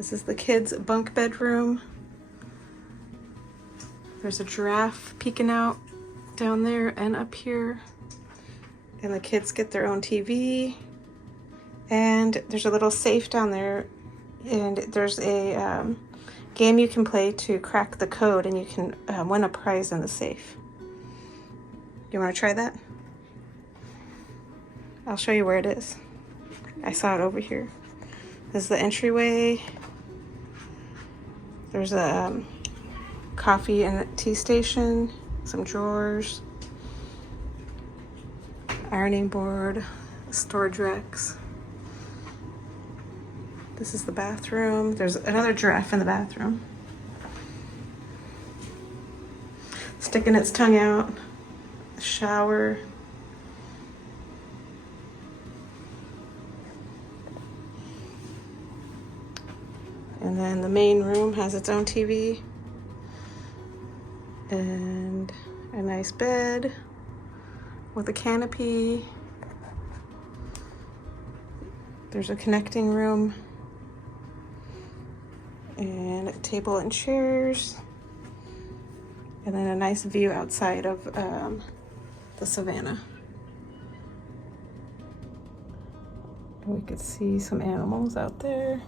This is the kids' bunk bedroom. There's a giraffe peeking out down there and up here. And the kids get their own TV. And there's a little safe down there. And there's a game you can play to crack the code, and you can win a prize in the safe. You want to try that? I'll show you where it is. I saw it over here. This is the entryway. There's a coffee and tea station, some drawers, ironing board, storage racks. This is the bathroom. There's another giraffe in the bathroom, sticking its tongue out. Shower. And then the main room has its own TV and a nice bed with a canopy. There's a connecting room and a table and chairs, and then a nice view outside of the savannah. And we could see some animals out there.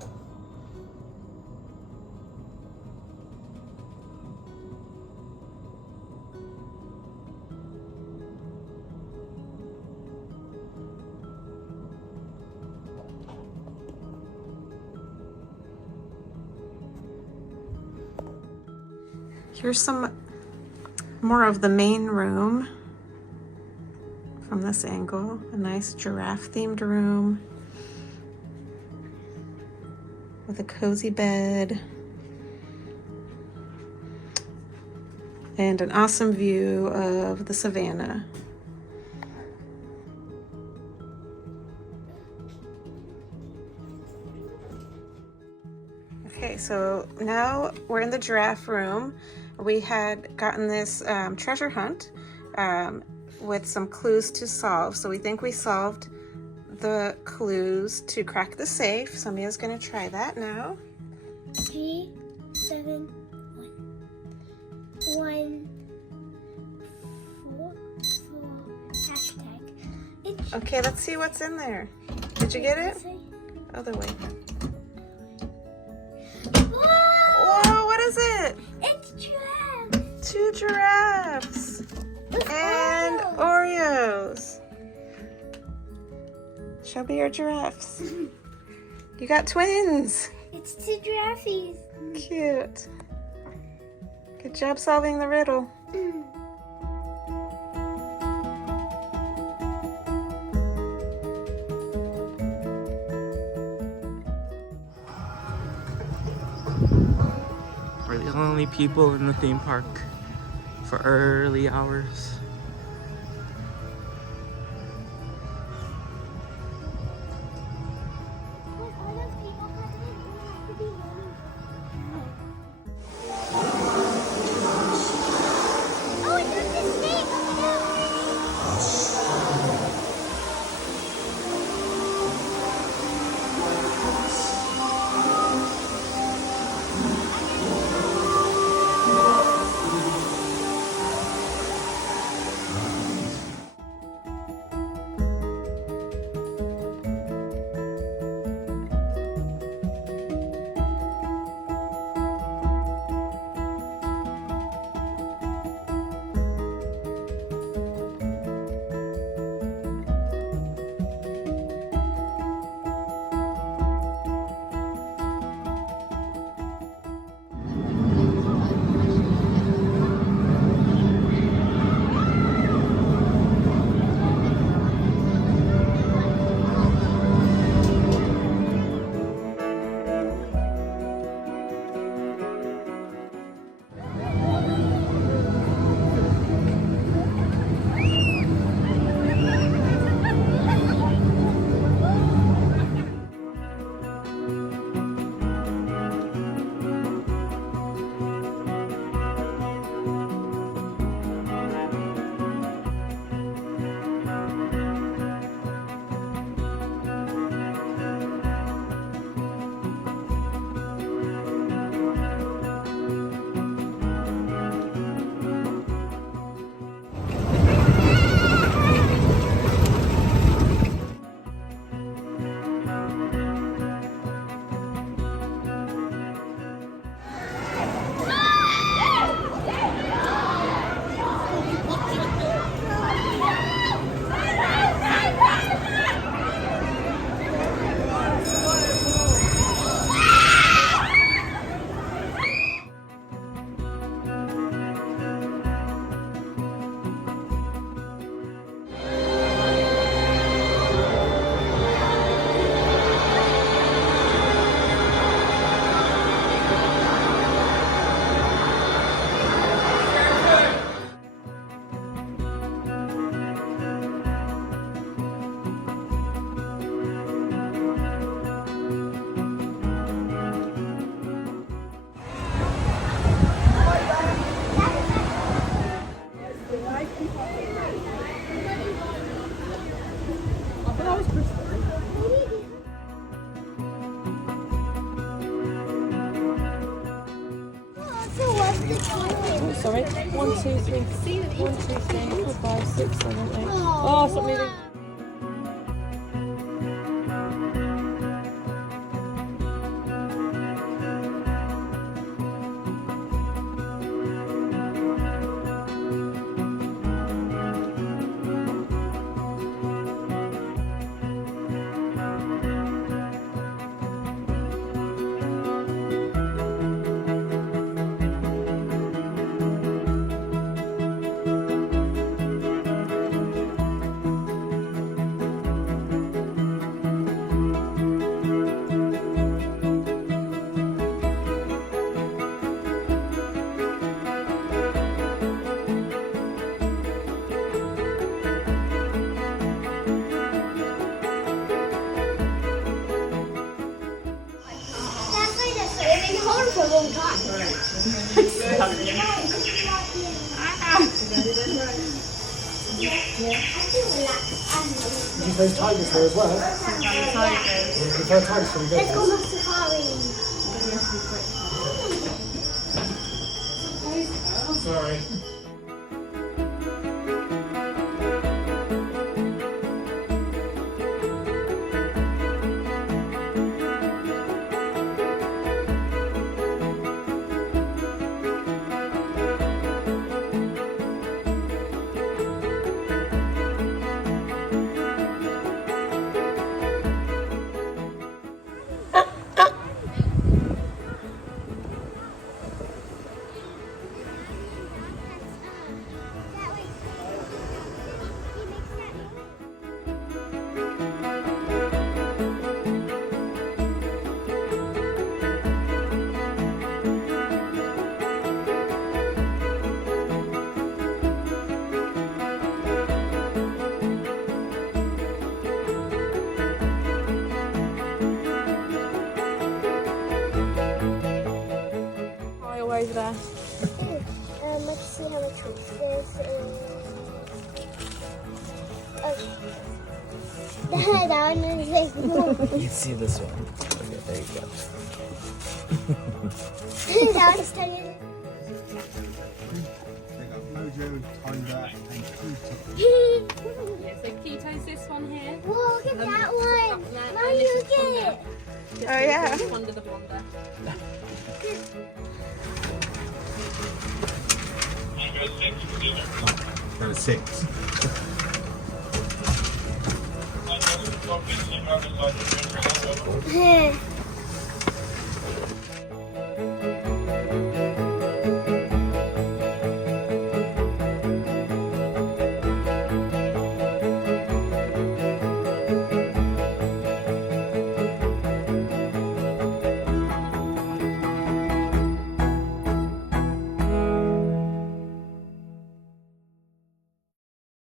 Here's some more of the main room from this angle. A nice giraffe themed room with a cozy bed and an awesome view of the savannah. Okay, so now we're in the giraffe room. We had gotten this treasure hunt with some clues to solve. So we think we solved the clues to crack the safe. So Mia's gonna try that now. 3, 7, 1, 4, 4, hashtag. Okay, let's see what's in there. Did you get it? Other way. Whoa, what is it? It's giraffes. 2 giraffes and Oreos. Show me your giraffes. You got twins. It's 2 giraffes. Cute. Good job solving the riddle. We're the only people in the theme park for early hours. 2, 3, 1, 2, 3, 4, 5, 6, 7, 8. Oh, stop moving. For a long time. Did you play tigers here as well? Tigers. Did you play tigers for the Let's go on safari. Sorry. Over there. Let's see how much this is. Okay. That one is like more. You can see this one. Okay, there you go. That one's tiny. So Keto's this one here. Whoa, look at that one. Mommy, look at it. Oh, yeah. Wonder the Wonder. Number 6. Hey.